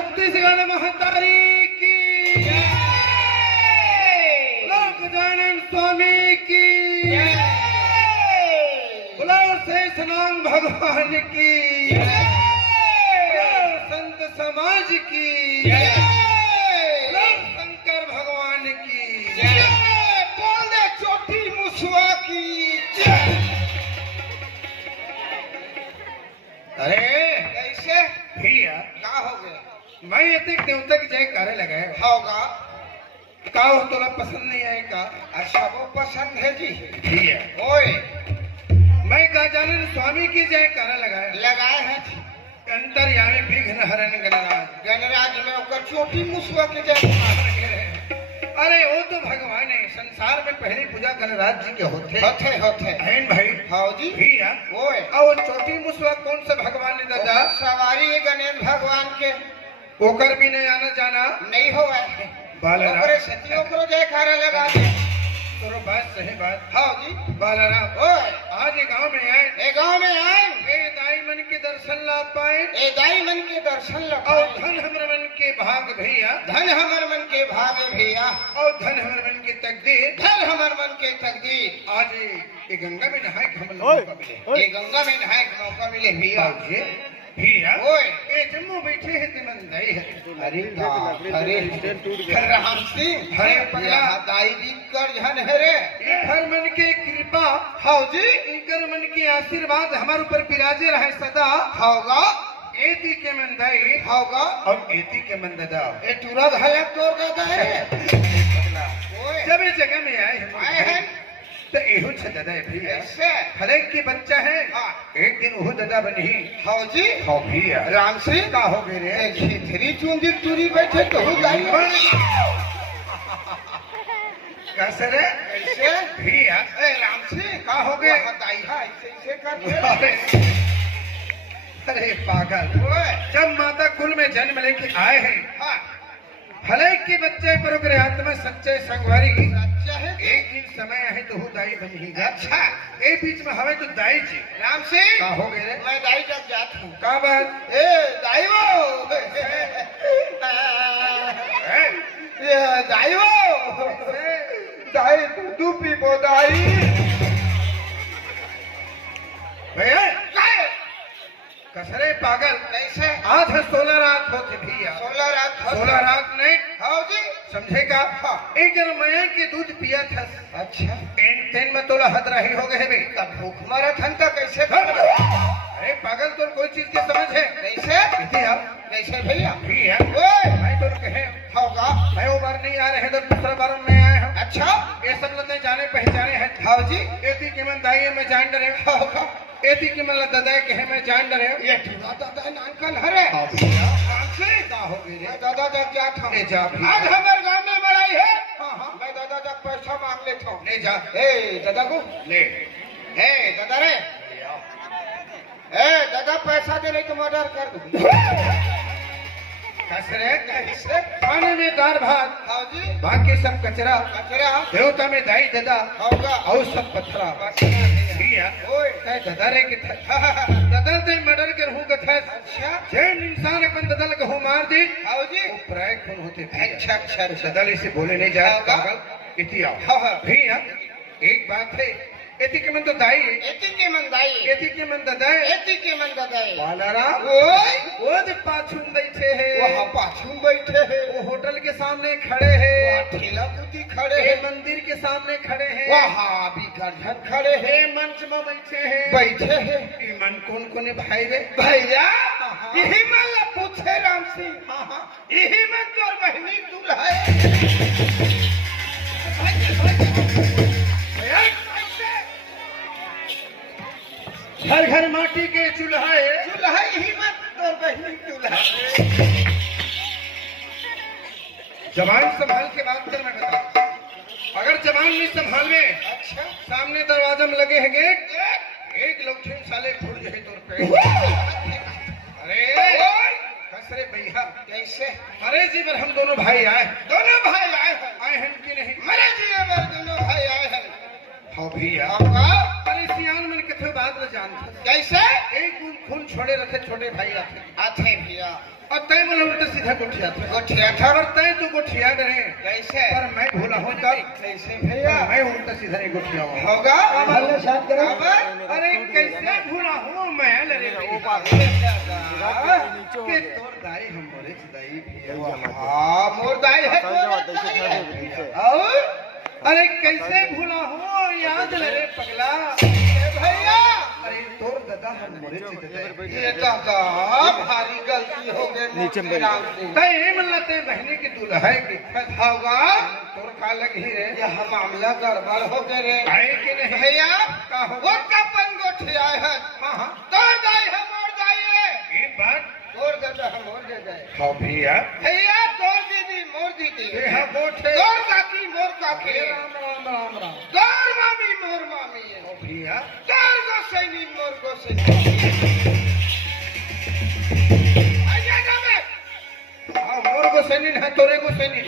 छत्तीसगढ़ महतारी की लोक जानन स्वामी की बुलाओ शेषनाग भगवान की संत समाज की शंकर भगवान की बोल दे चोटी मुसवा की। अरे कैसे भैया का हो गए? मैं इतने देवता की जय करे लगा होगा का हो तोला पसंद नहीं आए का? अच्छा वो पसंद है जी। भैया ओए मैं गजानन स्वामी की जय करे लगा लगाए हैं अंतर्यामी विघ्न हरण गणराज। गणराज में ओकर चोटी मुसवा के जय। अरे वो तो भगवान है, संसार में पहली पूजा गणराज जी के होते होते हैं भाई। हाँ जी भैया ओए और चोटी मुसवा कौन सा भगवान ने दादा? सवारी है गणेश भगवान के ओकर भी नहीं आना जाना नहीं हो बालाराम। ओकरे सतियों को जयकारा लगा दे। तो बात सही बात। हाँ जी बालाराम ओए आज ये गांव में आए, ए गांव में आए ए दाई मन के दर्शन ला पाए ए दाई मन के दर्शन और लगाओ। धन हमर मन के भाग भैया धन हमर मन के भागे भैया और धन हमर मन के तकदीर। धन हमर मन के तकदीर। आज ये गंगा में नहाए के हम लोगों को मिले। ये गंगा में नहाए के मौका मिले भैया। भैया ओए ए जम्मू बैठे है ते मन दाई है। अरे राम सिंह हरे पगला दाई जी कर धन है रे। हर मन के कृपा हाँ जी इनकर मन के आशीर्वाद हमारे ऊपर विराजे रहे सदा। होगा एती के मन दाई होगा और एती के मन दादा। ए तुरंत हलक तो दादा है। ओए जब इस जगह में आए हैं तो एहो छ दादा है भैया। ऐसे हरेक की बच्चा है हाँ। एक दिन वो दादा बनी। हाँ जी हाँ भैया राम सिंह का हो गए रे? खिथरी चुंदी तुरी बैठे तो हो जाई कैसे रे? ऐसे भैया ए राम सिंह का हो गए? दाई है ऐसे करते। अरे पागल, ओए जब माता कुल में जन्म लेके आए हैं हाँ हरेक के बच्चे पर ओकरे आत्मा सच्चे संगवारी अच्छा है एक दिन समय है तो वो दाई बन ही जा। अच्छा ए बीच में हवे तो दाई जी राम सिंह का हो गए रे? मैं दाई तक जाता हूँ। का बात ए दाई वो ये दाई वो दाई दूध पीबो दाई भैया कसरे पागल कैसे आज है 16 रात होती भैया। 16 रात 16 रात नहीं हाँ जी समझेगा? हाँ। एक जन मैया के दूध पिया था अच्छा तेन में तोला हद रही हो गए बे। तब भूख मरा थन का कैसे अरे पागल तो कोई चीज की समझ है कैसे भैया? कैसे भैया भैया ओए मैं तो कहे होगा मैं वो बार नहीं आ रहे तो दूसरा बार में आए हैं। अच्छा ये सब लोग जाने पहचाने हैं। हाँ जी एती के मन दाई में जान डरे होगा एती के मन दादा के है मैं जान डरे। ये ठुरा दादा नानकल हरे से का हो गई रे? दादा जब जाता हूँ ले जा भैया। आज हमारे गांव में बड़ाई है। हाँ हाँ मैं दादा जब पैसा मांग लेता हूँ। ले जा ए दादा को ले ए दादा रे ए दादा पैसा दे रहे तो मर्डर कर दूँ। कसरे कैसे खाने में दाल भात हाँ जी बाकी सब कचरा कचरा देवता में दाई दादा होगा और सब पत्थरा भैया। ओए दादा रे के दादा से मर्डर कर हूँ कथा। अच्छा जैन इंसान अपन ददल को मार दी हाँ जी वो प्राय खून होते। अच्छा अच्छा ददल इसे बोले नहीं जा होगा। पागल इति आओ हाँ हाँ भैया। एक बात है एति के मन तो दाई एती के मन दाई एति के मन दादा एती के मन दादाई बालाराम ओए वो जो पाछून बैठे है वहाँ पाछू बैठे हैं वो होटल के सामने खड़े हैं वहाँ ठेला कुटी खड़े ये हैं मंदिर के सामने खड़े हैं वहाँ भी गर्जन खड़े हैं ये मंच में बैठे हैं बैठे हैं ये मन कौन कौन भाई रे? भैया यही मन ला पूछे राम सिंह यही मन तो बहनी दूल्हा है। घर घर माटी के चूल्हा है दूल्हा यही मन तो बहनी दूल्हा जबान संभाल के बात कर। मैं बता अगर जबान नहीं संभाल में अच्छा सामने दरवाजा में लगे हैं गेट एक लौठे साले फूट जाए तौर पे। अरे कसरे भैया कैसे अरे जी पर हम दोनों भाई आए आए हैं कि नहीं? मरे जी हमारे दोनों भाई आए हैं। हाँ भैया अरे सियान मन कथे बात न जानता कैसे एक खून छोड़े रखे छोटे भाई रखे आते भैया और तय बोले उल्टा सीधा गोठिया था। गोठिया था और तय तो गोठिया रहे कैसे पर मैं भूला हूँ तब कैसे भैया मैं उल्टा सीधा नहीं गोठिया हुआ होगा शांत करो। अरे कैसे भूला हूँ मैं लरे के तोर दाई हम बोले दाई भैया हाँ मोर दाई है और अरे कैसे भूला हूँ याद लरे पगला भैया अरे तोर दादा हम बोले ये दादा भारी गलती हो गई नीचे तय मिलते बहने की दूल्हा की होगा तोर का लग ही रे यह मामला गड़बड़ हो गए रे आए कि नहीं भैया का हो वो कपन गोठिया है हाँ हाँ तोर दाई है मोर दाई है ये बात तोर दादा है मोर दादा है हाँ भैया भैया तोर दीदी मोर दीदी ये है गोठे तोर काकी मोर काकी राम राम राम राम तोर मामी मोर मामी है ओ भैया तोर गोसैनी मोर गोसैनी आजा जावे हाँ मोर को सैनिन है तोरे को सैनिन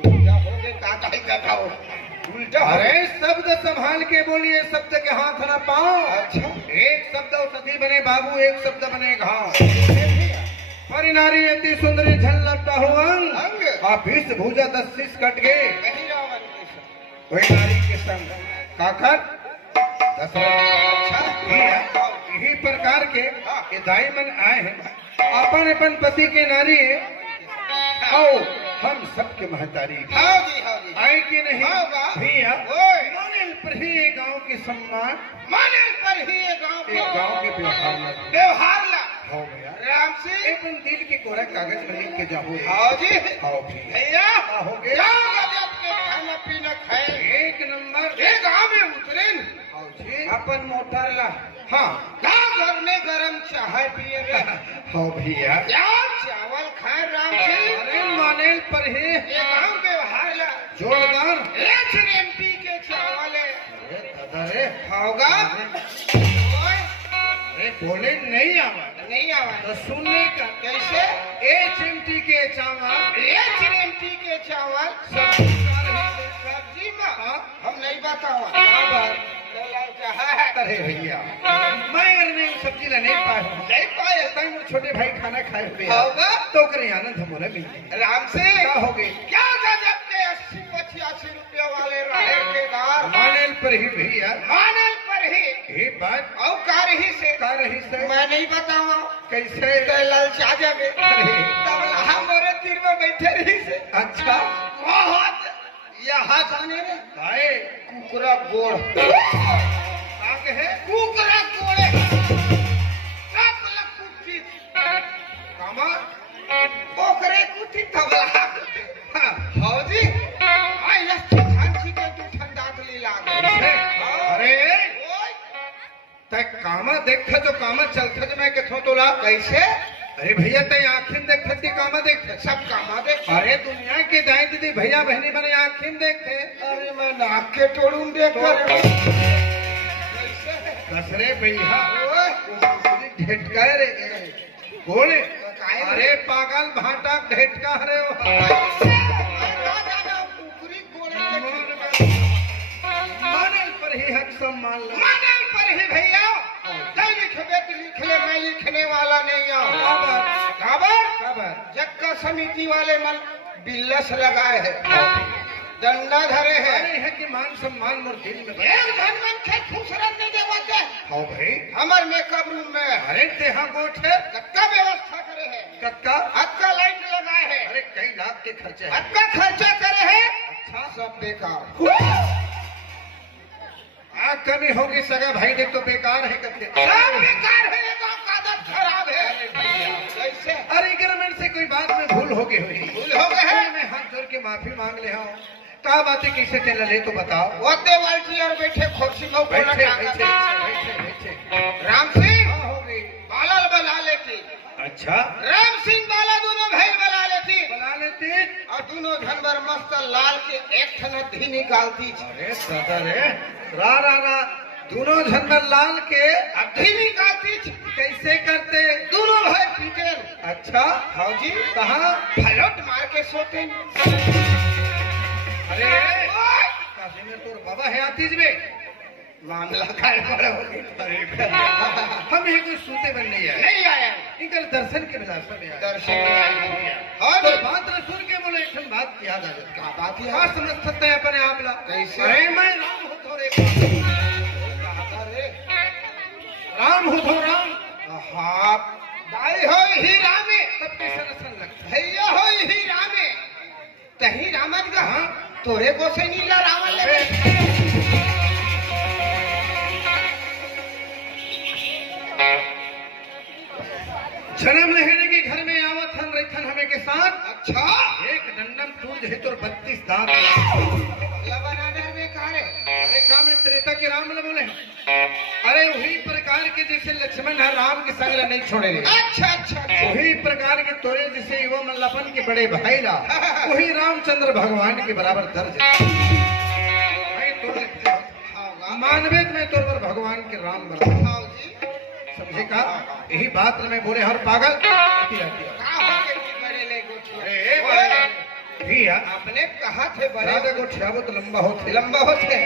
उल्टा हो गए काका ही काका हो उल्टा हो अरे शब्द संभाल के बोलिए शब्द के हाथ ना पाओ अच्छा एक शब्द औषधि बने बाबू एक शब्द बने घाव परी नारी अति सुंदरी झल्लता हुआ अंग आप 20 भुजा 10 शीश कट गए कहीं रावण के संग वही नारी के संग काकर अच्छा यही प्रकार के ये दाई मन आए हैं अपन अपन पति के नारी आओ हम सबके महतारी हाँ जी आए कि नहीं हाँ बा। भैया ओए। मानेल पर ही ये गांव के सम्मान माने पर ही ये गांव एक गांव के व्यवहार में व्यवहार ला हो गया राम से अपन दिल के कोरा कागज में लिख के जाओ हाँ जी आओ भैया भैया हो गया जाओ गजब के खाना पीना खाए एक नंबर ये गांव में उतरे आओ जी अपन मोटर ला हाँ गांव घर में गरम चाय पिए हो भैया यार चावल खाए राम से अरे मानेल पर ही ये गांव व्यवहार ला जोरदार एचएमटी के चावल है अरे दादा रे होगा अरे बोले नहीं आवा नहीं आवा तो सुनने का कैसे HMT के चावल एचएमटी के चावल सब्जी सब्जी में हाँ। हम नहीं बतावा बराबर है अरे भैया मैं अगर नहीं सब्जी ला नहीं पाया नहीं पाए तई मोर छोटे भाई खाना खाए हुए होगा तो करे आनंद हमोला मिल गई राम से क्या हो गई क्या गजब के 80-85 रुपये वाले राहर के दार मानेल पर ही भैया मानल पर ही ये बात और कार ही से का रही से मैं नहीं बतावा कैसे ललचा जावे अरे। तबला हमारे तीर में बैठे रही से अच्छा बहुत यहाँ जाने रे भाई कुकरा गोड़ का है कुकरा गोड़े तबला कुटी कामा पोखरे कुटी तबला कुटी हाँ हाँ जी आई लस्सी के तू ठंडा तली लागे अरे ओए तय कामा देखा तो कामा चलता जो मैं कथो तोला कैसे अरे भैया तय आँखिन देखा थी कामा देखते सब कामा देख अरे दुनिया के दाई दीदी भैया बहनी बने आँखिन देखते अरे मैं नाक के टोड़ूं देख कर दसरे भैया ओए ढेटका रे बोले अरे पागल भाटा ढेटका रे वो कुकरी गोड़े मानल पर ही हक सम्मान लो मानल पर ही भैया जब लिखबे तो लिख ले मैं लिखने वाला नहीं हूँ खबर खबर जक्का समिति वाले मन बिल्लस लगाए है डंडा धरे है अरे है कि मान सम्मान मोर दिल में एक धनवन के खुशरत नहीं देवाते हो भाई हमार मेकअप रूम में अरे देहा गोठ है कक्का व्यवस्था करे है कक्का हक्का लाइट लगाए है अरे कई लाख के खर्चे हैं हक्का खर्चा करे है अच्छा सब बेकार आग कमी होगी सगा भाई देख तो बेकार है कत्ते सब बेकार है ये गाँव का आदत खराब है कैसे अरे गवर्नमेंट से कोई बात में भूल हो गई हुई भूल हो गए है मैं हाथ जोड़ के माफी मांग ले हूँ का बातें कैसे चल रही तो बताओ वोते वाल्टी और बैठे खोरसी में बैठे बैठे बैठे बैठे राम सिंह हाँ, हो गई बालल बला लेती अच्छा राम सिंह बाला दोनों भाई बला लेती बना लेते और दोनों जानवर मस्त लाल के एक ठन धी निकालती अरे सदर है रा रा रा दोनों झंडा लाल के धी निकालती कैसे करते दोनों भाई पीटे अच्छा हाँ जी कहाँ फलोट मार के सोते अरे काशी में तो बाबा है आतीज में मामला काय बड़ा हो गया हम यहाँ कोई सूते बन नहीं आए नहीं आया इनकर दर्शन के विलासा में आए। दर्शन और बात न सुन के बोले एक बात याद आ जाती है। बात क्या समझ सकते हैं अपने आप ला? कैसे? अरे मैं राम हूँ थोड़े राम हूँ थो राम। हाँ दाई हो ही रामे तब कैसे रसन लगता है? भैया हो ही रामे तही रामन का हाँ? तोरे को से नीला रावण लगे। जन्म लेने के घर में आवत हन रखन हमें के साथ। अच्छा एक दंडम टूट है तो 32 दांत। लबनाडर में कारे अरे का में त्रेता के राम ल बोले। अरे वही प्रकार के जैसे लक्ष्मण है राम के संग नहीं छोड़े रे। अच्छा अच्छा वही प्रकार के तोरे जैसे युवा मल्लपन के बड़े भाई ला वही रामचंद्र भगवान के बराबर दर्ज है। मानवे में तौर पर भगवान के राम बराबर हाँ जी समझे का? यही बात में बोले हर पागल रहती है। का हो के की बड़े ले गोठिया अरे भैया आपने कहा थे बड़े ज्यादा गोठिया बहुत लंबा होते लंबा होते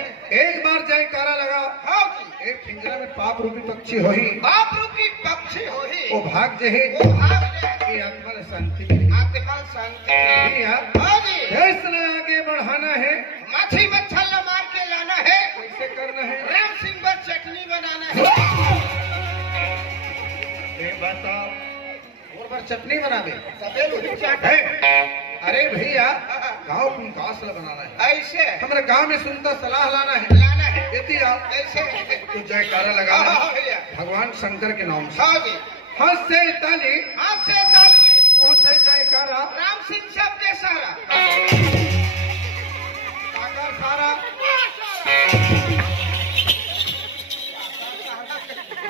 एक बार जयकारा लगा। हाँ जी एक पिंजरा में पाप रूपी पक्षी हो ही बाप रूपी पक्षी हो ही वो भाग जहे वो भाग जाए ये आत्मा ने शांति मिली। आत्मा शांति भैया हाँ जी फैसला आगे बढ़ाना है। माछी मच्छर ला मार के लाना है कैसे करना है? राम सिंह पर चटनी बनाना है। ये बताओ और बार चटनी बनावे सबेल उठी चाट है? अरे भैया गाँव को कासल बनाना है। ऐसे हमारे गांव में सुंदर सलाह लाना है। लाना है देती आओ ऐसे तो जयकारा लगाना हाँ है भैया भगवान शंकर के नाम से। हाँ जी हाथ से ताली हाथ से दस मुंह से जयकारा राम सिंह सबके सारा सागर सारा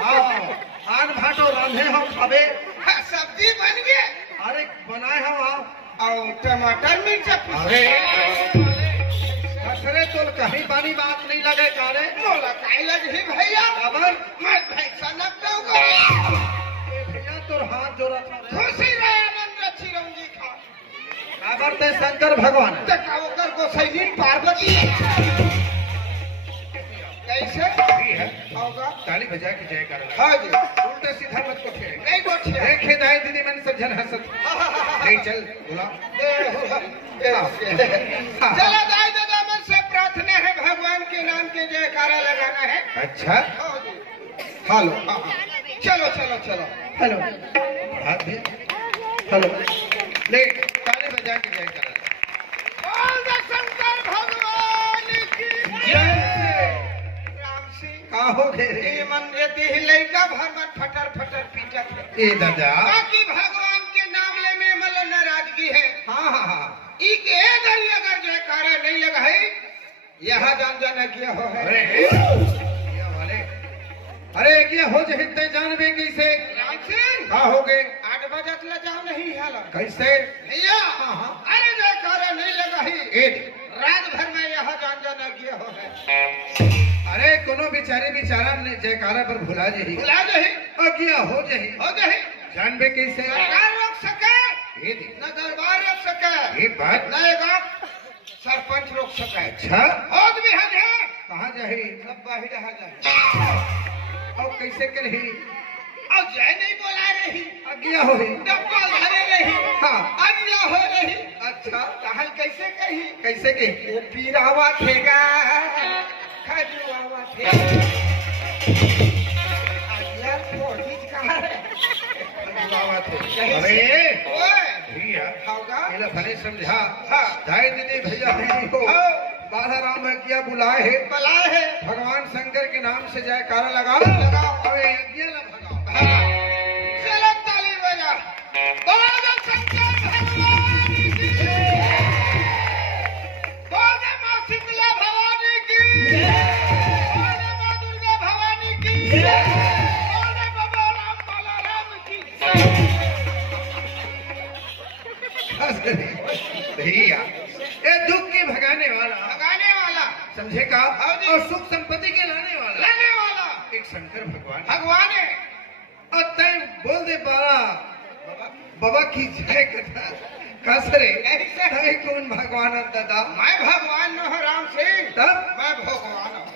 हाँ आन भाटो रांधे हम खावे। सब्जी बन गए अरे बनाए हम आप और टमाटर मिर्चा अरे अरे तो कहीं पानी बात नहीं लगे कारे मोला काई लग ही भैया खबर मैं भैंसा नक दूंगा भैया तोर हाथ जोड़ा था खुशी रहे आनंद रची रंगी खा खबर ते शंकर भगवान है। तका ओकर को सैनी पार्वती कैसे भी है होगा ताली बजा के जयकारा लगा। हाँ जी उल्टे सीधा मत को फेरे नहीं गोठिया देखे दाई दीदी मन सब जन हंसत नहीं चल बोला चलो दाई दादा मन से प्रार्थना है भगवान के नाम के जयकारा लगाना है। अच्छा हाँ जी हेलो चलो चलो चलो हेलो हाथ भी हेलो ले ताली बजा के जयकारा लगा। बोल दे शंकर भगवान की जय राम सिंह का हो गए रे ये मन देती ही लड़का भर मन फटर फटर पीटत है ए दादा बाकी भगवान के नामले में मल नाराजगी है। हाँ हाँ हाँ ई के दरी अगर जयकारा नहीं लगा है यहाँ जान जाना किया हो है। अरे क्या वाले अरे क्या हो जाए ते जानबे कैसे राम सिंह का हो गए 8 बजे तक जाओ नहीं हाला कैसे भैया हाँ, हाँ। अरे जयकारा नहीं लगा ही एक रात भर में यहाँ जान जाना किया हो है। अरे कोनो बेचारे बेचारा ने जयकारा पर भुला जही बुला दही अगिया हो जही हो दही जानबे कैसे सरकार रोक सके ये देख, न दरबार रोक सके ये बात न एक सरपंच रोक सके अच्छा होद भी हद है कहाँ जाही सब बाहर आ जाए और कैसे करही और जय नहीं बोला रही अगिया हो ही डब्बा धरे रही हाँ अन्य हो रही अच्छा कहल कैसे कही कैसे के ये पीरावा ठेगा खजुआवा ठेगा यार पौधीज कहाँ है बात है अरे ओए भैया होगा पहले भले समझा हाँ दाई दीदी भैया नहीं हो हाँ। बाधा राम है किया बुलाए है बलाए है भगवान शंकर के नाम से जयकारा लगाओ लगाओ। अबे यज्ञ ला भगाओ चलो ताली बजा बोल दे शंकर भगवान की बोल दे माँ शीतला भवानी की बोल दे माँ दुर्गा भवानी की बोल दे बाबा राम बाला राम की भैया ये दुख के भगाने वाला भगाने वाला समझे का हाँ जी। और सुख संपत्ति के लाने वाला लाने वाला एक शंकर भगवान भगवान है और तय बोल दे बारा बाबा की जय कथा कसरे कैसे? तय कौन भगवान है दादा मैं भगवान न हो राम सिंह तब मैं भगवान हूँ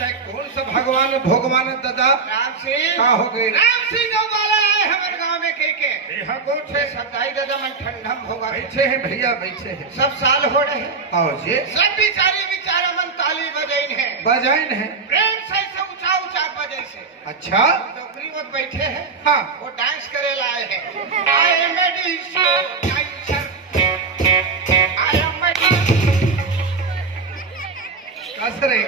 तय कौन सा भगवान भगवान है दादा राम सिंह का हो गए राम सिंह वाला आए हमारे गांव में के यहाँ कौन है? सदाई दादा मन ठंडम होगा बैठे हैं भैया, बैठे हैं। सब साल हो रहे हैं आओ जी, सब बिचारा मन ताली बजाइन है बजाइन है। प्रेम से ऊंचा ऊंचा बजे से अच्छा, नौकरी में बैठे हैं हाँ, वो डांस करे लाए हैं। I am a disco dancer, I am a कसरे।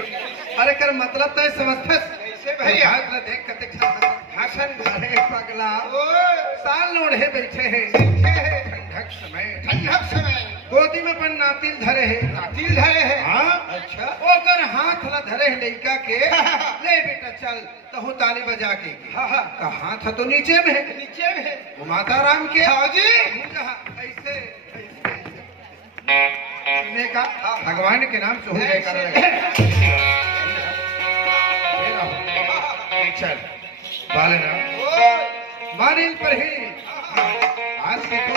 अरे कर मतलब तो समझत कैसे भैया देख कते भाषण अरे पगला ओए साल लोढ़े बैठे हैं बैठे हैं ठंडक समय, ठंडक समय गोदी में अपन नातिल धरे है। नातिल धरे है। हाँ, अच्छा ओकर हाथ ला धरे है लड़का के। ले बेटा चल तहु ताली बजा के। हाँ हाँ का हाथ तो नीचे में है, नीचे में है वो माता राम के। हाँ जी ऐसे ने का भगवान के नाम से हो जाए कर चल बालेना ओए मानिल पर ही आज के तो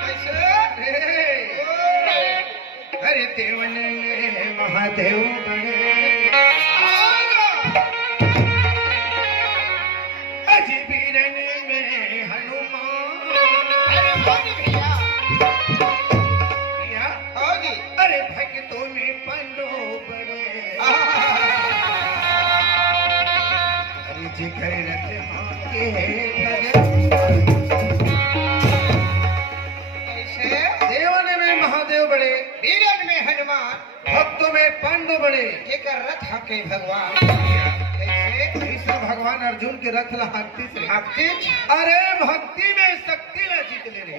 कैसे अरे देवन में महादेव बने अजीबीरन में हनुमान। अरे कौन भैया या हाँ जी अरे भक्तों में पंडो बड़े अरे जिगर रखे के कैसे देवन में महादेव बड़े, वीरन में हनुमान, भक्तों में पांडव बड़े। जेकर रथ हके भगवान कैसे ऐसा भगवान अर्जुन के रथ ला हाथी से। भक्ति अरे भक्ति में शक्ति ला जीत ले रही।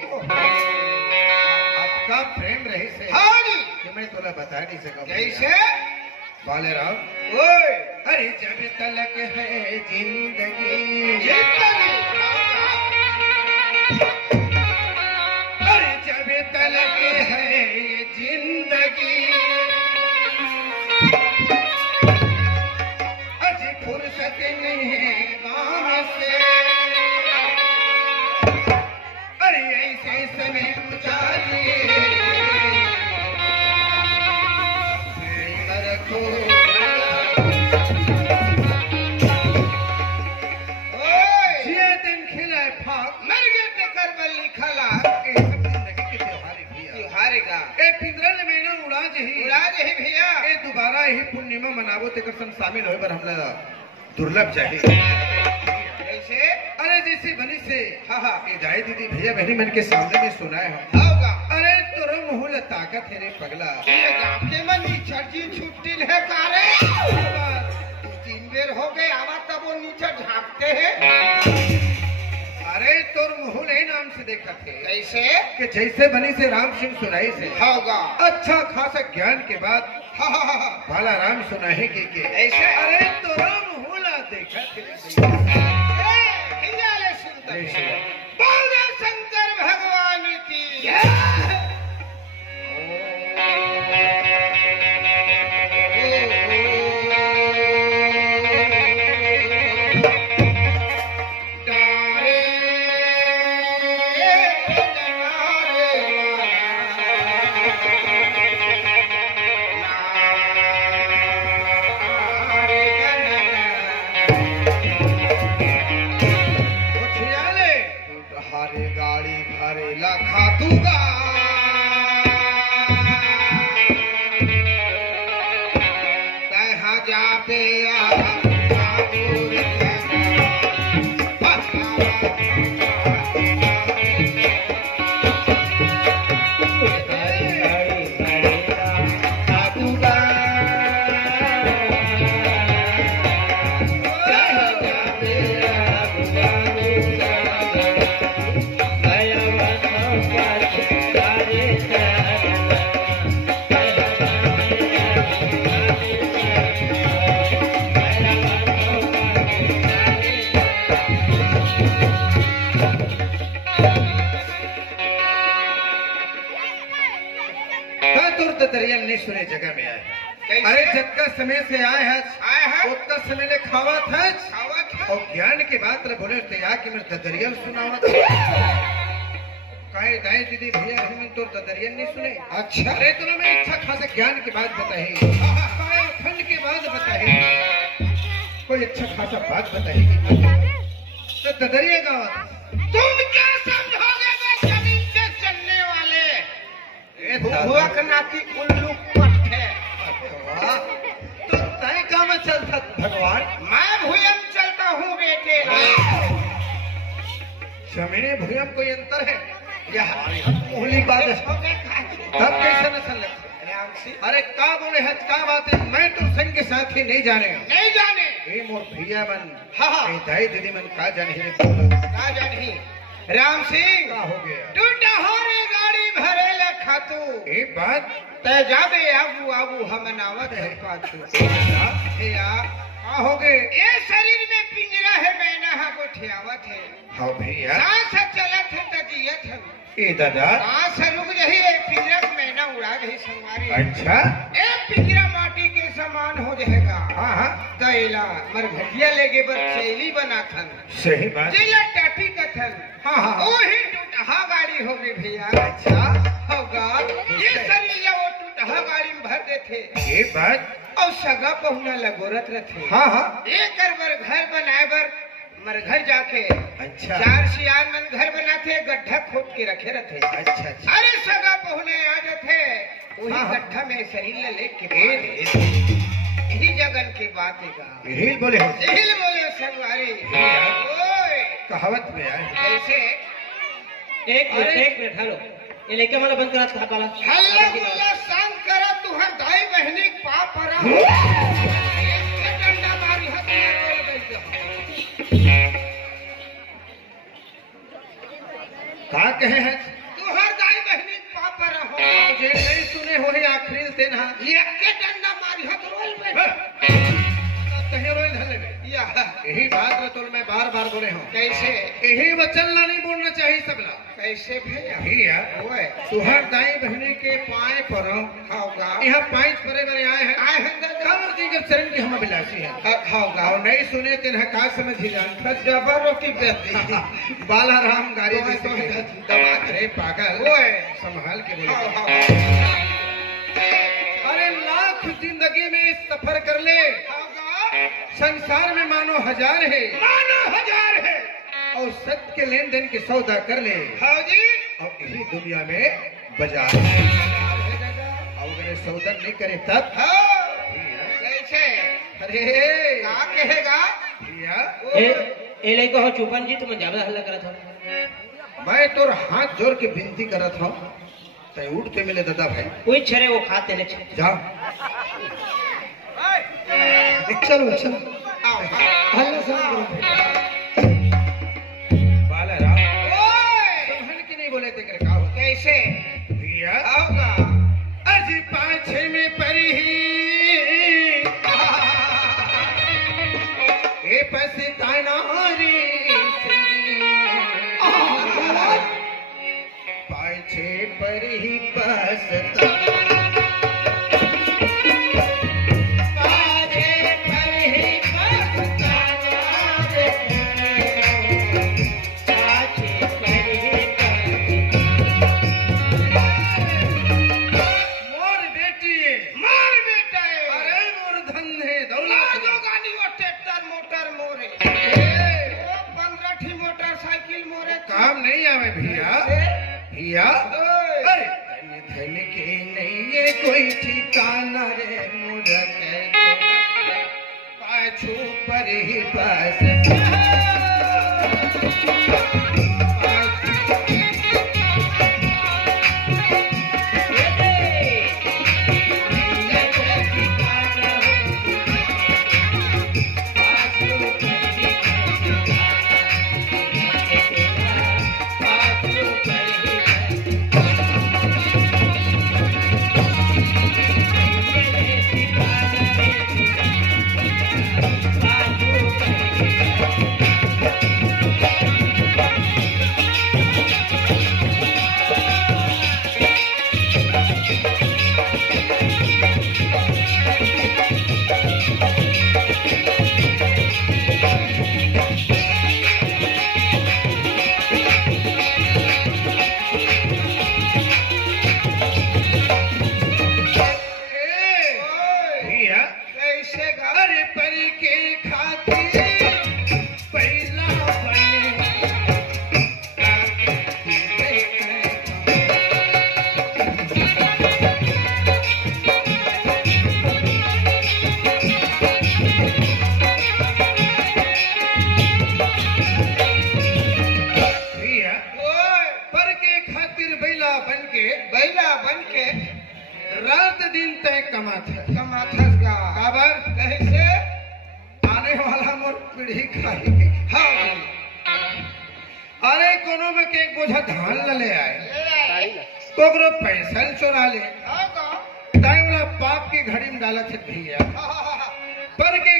आपका प्रेम रही से हाँ जी कि मैं तुम्हें बता नहीं सकूं। कैसे बाले राम ओए अरे जब तलक है जिंदगी, अरे जब तलक है ये जिंदगी, अजी फुर्सत नहीं है काम से। अरे ऐसे समय उचारिए रखो। ओए जिया दिन खिलाए फाक मर गए ते कर बल्ली खला ए सब जिंदगी के त्योहार भी है। हारेगा ए पिंजरन महीना उड़ा जही उड़ा रही भैया ए दोबारा ही पूर्णिमा मनावो तेकर संग शामिल होए पर हमला दुर्लभ चाहिए। कैसे अरे जैसे बनी से हाँ हाँ ए जाए दीदी भैया बहनी मन के सामने में सुनाए हम। होगा अरे तोरो मुहुल ताकत है रे पगला। ये जाके मन छर्जी छुट्टी है कारे तीन बेर हो गए आवा तब वो नीचे झांकते हैं। अरे तोर मुहुल है नाम से देखा थे कैसे कि जैसे बनी से राम सिंह सुनाई से होगा अच्छा खासा ज्ञान के बाद हाँ हाँ हाँ भाला राम सुनाहे के ऐसे अरे तोरा मुहुला देखा थे। हिलाले सुनते जय श्री राम। बोले शंकर भगवान की हारे गाड़ी भारे लाखा दूंगा कहाँ जा पे दरिया नहीं सुने जगह में आए। कैसे? अरे जब का समय से आए हैं आए हैं उतना समय ले खावा था खावत है और ज्ञान की बात रे बोले तो यार कि मैं दरिया सुनावा काहे दाई दीदी भैया हम तो दरिया नहीं सुने। अच्छा अरे तुम्हें मैं इच्छा खासा ज्ञान की बात बताई काहे खंड की बात बताई कोई अच्छा खासा बात बताइए। तो ददरिया का तुम क्या समझोगे मैं जमीन के चलने वाले हुआ नाती उल्लू पट है। तो तय काम चलता भगवान। मैं भुयम चलता हूँ बेटे। जमीन भूयम कोई अंतर है या ओली बात है? तब कैसे न चल? अरे का बोले हज का बात है? मैं तो संग के साथ ही नहीं जाने ए मोर भैया मन। हाँ। ए दाई दीदी मन का जाने का जानी राम सिंह का हो गया? तू डहोरे गाड़ी भरे ले खातू ए बात तय जाबे आबू आबू हम नावत है पाछू या का हो गए? ये शरीर में पिंजरा है मैना हा को ठियावत है। हाँ भैया। सांस चलत है त जियत है। ए दादा सांस रुक रही है पिंजरा में मैना उड़ा गई संवारी। अच्छा। ए पिंजरा माटी के समान हो जाएगा। हाँ हाँ तैला मर घटिया लेगे बर चैली बना थन सही बात। जिला टाटी कथन। हाँ हाँ वही टूटहा गाड़ी होगी भैया। अच्छा होगा ये शरीर वो टूटहा गाड़ी में भर देते ये बात। और सगा पहुना लगोरत रहते। हाँ हाँ ये कर बर घर बनाए बर मर घर जाके अच्छा 4 सियान मन घर बनाते गड्ढा खोद के रखे रहते। अच्छा अच्छा। अरे सगा पहुने आ जाते वही हाँ, हाँ। गड्ढा में शरीर लेके ए, यही जगन की बात है। यही बोले हो। यही बोले संगवारी। हाँ। ओए कहावत में आए। कैसे एक मिनट हेलो ये लेके मला बंद करा था पाला हल्ला गुल्ला शांत करा तुहर दाई बहनी पाप परा एक डंडा मारी हाथ में बोल गई। का कहे हैं? तुहर दाई बहनी पाप परा हो मुझे नहीं सुने हो ही आखिरी दिन। हाँ एक डंडा मारी हाथ रोल बैठ कहे रोए धले में या यही बात में तो मैं बार बार बोले हूँ। कैसे यही वचन ला नहीं बोलना चाहिए सबला। कैसे भैया भैया ओए तुहर दाई बहनी के पाए पर होगा यहाँ पाँच परे बरे आए हैं। आए हैं दादा कांवर जी के चरण की हम अभिलाषी है। होगा और नहीं सुने तिन्ह का समझ ही जानता। जबर रोटी बेहती बालाराम गाड़ी में तो दबा अरे पागल ओए संभाल के हाँ, बोले। हाँ। अरे लाख जिंदगी में सफर कर ले होगा संसार में मानो 1000 है मानो 1000 है और सत्य के लेन देन के सौदा कर ले हाँ जी और यही दुनिया में बाजार और अगर सौदा नहीं करे तब हाँ कैसे अरे क्या कहेगा भैया ए लेके हो चुपन जी तुम ज्यादा हल्ला करा था। मैं तोर हाथ जोड़ के विनती करत हूँ तय उठ के मिले दादा भाई। कोई छरे वो खाते ले जाओ चलो चलो आओ, आओ। हल्ला सब बालाराम ओए संभल के नहीं बोले थे कर का हो कैसे भैया होगा अजी पाछे में परी ए पछताना रे पाछे परी पछता काम नहीं आवे भैया भैया अरे धन के नहीं है कोई ठिकाना रे मुरत पाछू पर ही बस दिन तय कमात है कमाथस का काबर कैसे आने वाला मोर पीढ़ी खाएगी। हाँ अरे कोनो में के एक बोझा धान न ले आए ले आए कोकरो पैसा चुरा ले हाँ का ताई वाला पाप की घड़ी में डालत है भैया हाँ पर के